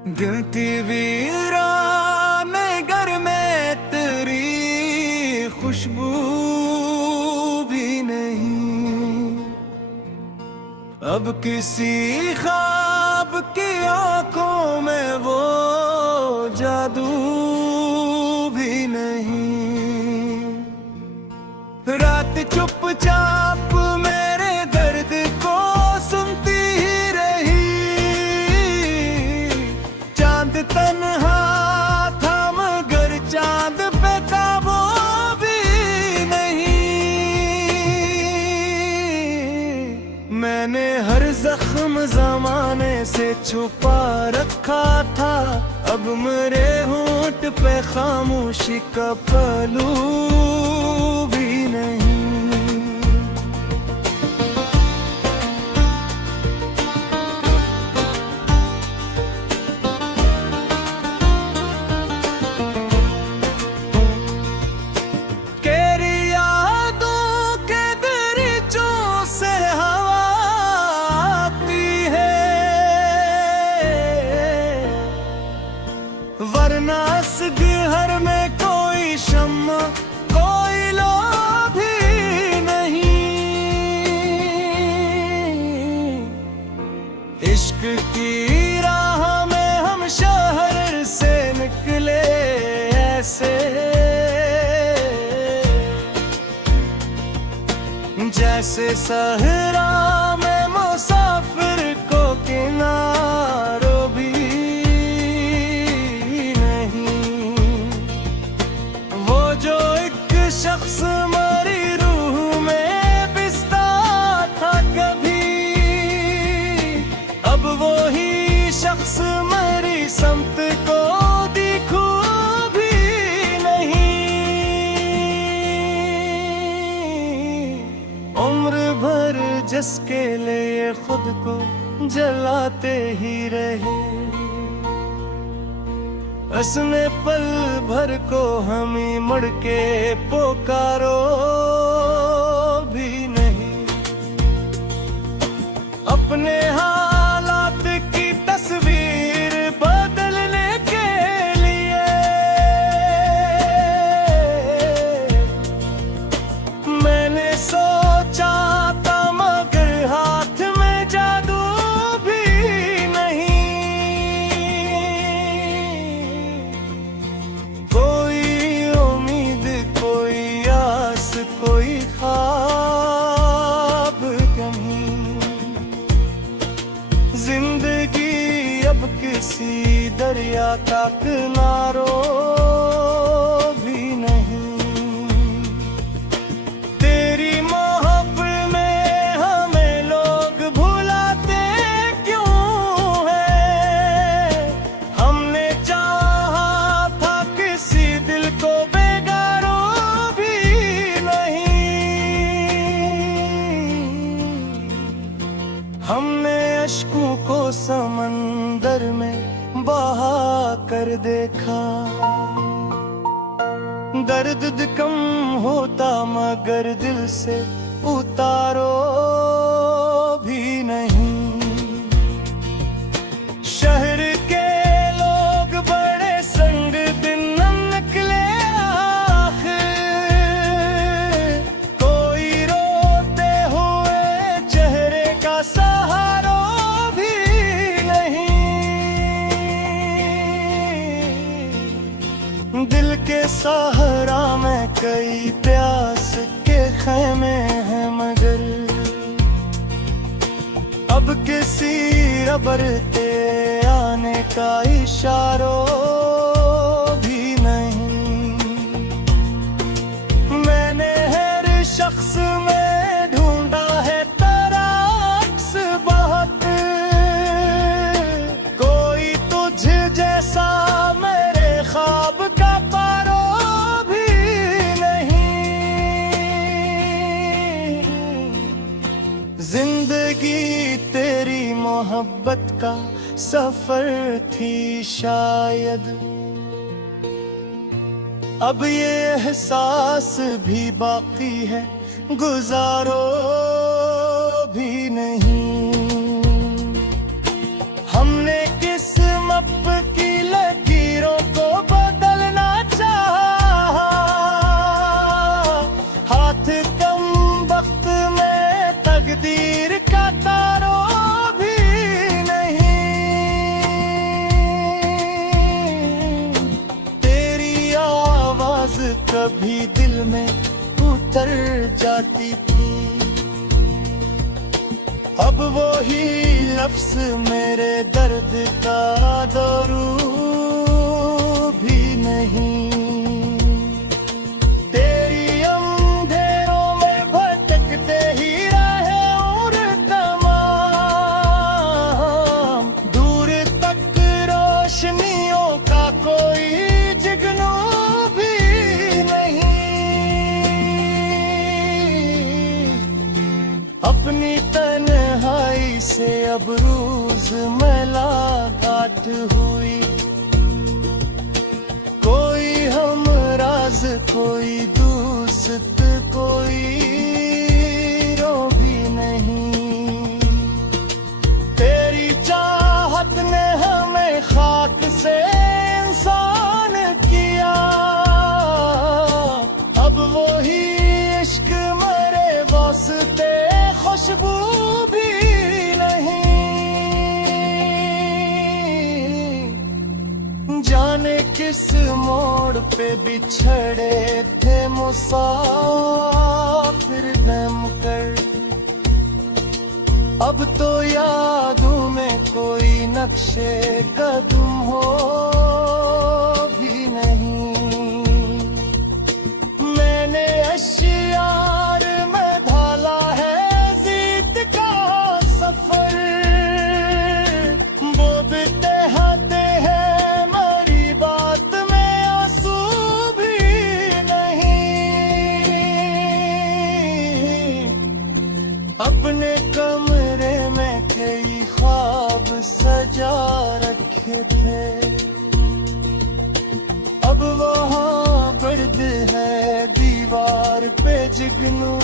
गिनती वीराने घर में तेरी खुशबू भी नहीं। अब किसी ख्वाब की आंखों में वो जादू भी नहीं। रात चुपचाप मेरे दर्द को सुनती ही रही। चांद तन्हा था मगर चांद पे था वो भी नहीं। मैंने हर जख्म जमाने से छुपा रखा था। अब मेरे होंठ पे खामोशी का पहलू भी नहीं। तेरी यादों के दरीचों से हवा आती है, वरना इस घर में कोई शम्मा कोई लो भी नहीं। इश्क की राह में हम शहर से निकले ऐसे, जैसे सहरा में मुसाफिर को किनारों भी नहीं। वो जो एक शख्स मरी रूह में पिसता था कभी, अब वो ही शख्स मरी समत को दिखू भी नहीं। उम्र भर जिसके लिए खुद को जलाते ही रहे, उसने पल भर को हमें मुड़ के पुकारो भी नहीं। अपने हालात की तस्वीर बदलने के लिए मैंने सोचा था मगर हाथ में जादू भी नहीं। कोई उम्मीद कोई आस कोई ख्वाब नहीं। जिंदगी अब किसी दरिया का किनारो भी नहीं। तेरी मोहब्बत में हमें लोग भुलाते क्यों है। हमने चाहा था किसी दिल को बेगारो भी नहीं। हमने अश्कों को समंदर में बहा कर देखा। दर्द कम होता मगर दिल से उतारो भी नहीं। शहर के लोग बड़े संग दिन निकले आखिर, कोई रोते हुए चेहरे का सहारा भी नहीं। दिल के सहारा में कई प्यास के खेमे हैं मगर अब किसी रबर के आने का इशारों भी नहीं। मैंने हर शख्स में ढूंढा है तेरा अक्स बहुत, कोई तुझ जैसा मेरे ख्वाब का पारो भी नहीं। जिंदगी तेरी मोहब्बत का सफर थी शायद, अब ये एहसास भी बाकी है गुजारो भी नहीं। हमने किस्मत तकदीर का तारों भी नहीं, तेरी आवाज कभी दिल में उतर जाती थी, अब वो ही लफ्ज मेरे दर्द का दारू भी नहीं। तेरी अंधेरों में भटकते ही रहे और तमाम, दूर तक रोशनियों का कोई जुगनू भी नहीं। अपनी तन्हाई से अब रोज मुलाकात हुई, कोई हमराज कोई दोस्त कोई रो भी नहीं। तेरी चाहत ने हमें खाक से इंसान किया, अब वो ही इश्क मरे वास्ते खुशबू भी नहीं। जाने किस मोड़ पे बिछड़े थे मुसाफिर गम कर, अब तो यादों में कोई नक्शे कदम हो भी नहीं। मैंने अशियार में ढाला है जीत का सफर, वो बीते हाथे हैं मरी बात में आंसू भी नहीं। अपने कमरे में कई ख्वाब सजा रखे थे, अब वहाँ पर्द है दीवार पे जुगनू